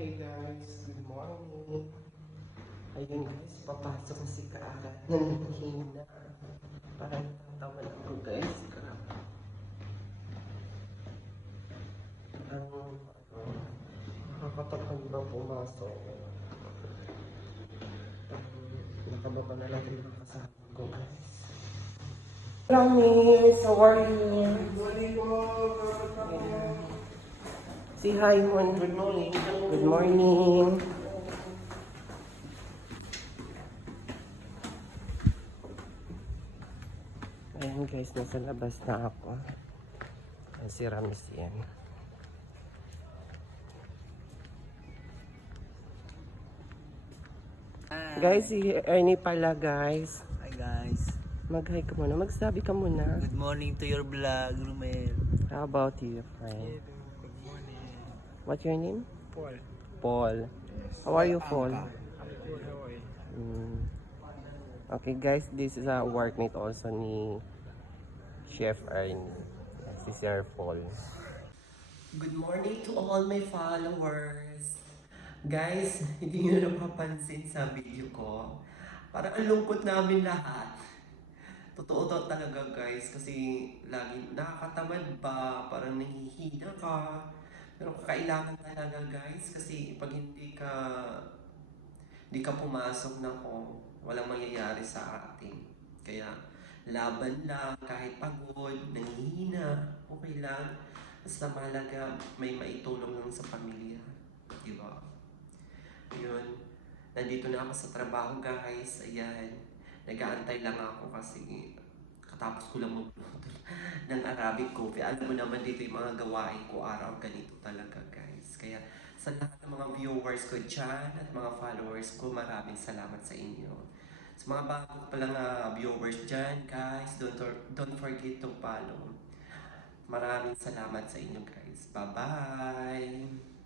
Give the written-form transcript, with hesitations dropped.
Hey guys, good morning. Ayun guys, papasok na si Kaara. Nanghihina. Parang tatawan ako guys. Nakakatakot ba pumasok? Nakababa na lang yung kasama ko guys. Promise, how are you? Good morning po. Si hi, Mon. Good morning. Good morning. Ayan guys, nasa labas na ako. Ayan si Ramis yan. Guys, si Ernie pala guys. Hi guys. Mag-hi ka muna. Magsabi ka muna. Good morning to your vlog, Rumel. How about you, friend? Good morning. What's your name? Paul. Paul. How are you, Paul? I'm good. How are you? Okay guys, this is a workmate also ni Chef Ernie. Si Sir Paul. Good morning to all my followers. Guys, hindi nyo napapansin sa video ko. Parang ang lungkot namin lahat. Totoo to talaga guys, kasi lagi nakakatamad ba, parang nangihina ka. Pero kailangan talaga guys, kasi pag hindi ka pumasok na ko, walang mangyayari sa atin. Kaya laban lang, kahit pagod, nangihina, okay lang. Basta mahalaga may maitulong lang sa pamilya. Diba? Yun. Nandito na ako sa trabaho guys. Ayan. Nag-aantay lang ako kasi katapos ko lang magluto ng Arabic coffee. Alam mo naman dito yung mga gawain ko araw ganito talaga guys. Kaya sa lahat ng mga viewers ko dyan at mga followers ko, maraming salamat sa inyo. Sa mga bago pa lang viewers dyan guys, don't forget to follow. Maraming salamat sa inyo guys. Bye-bye!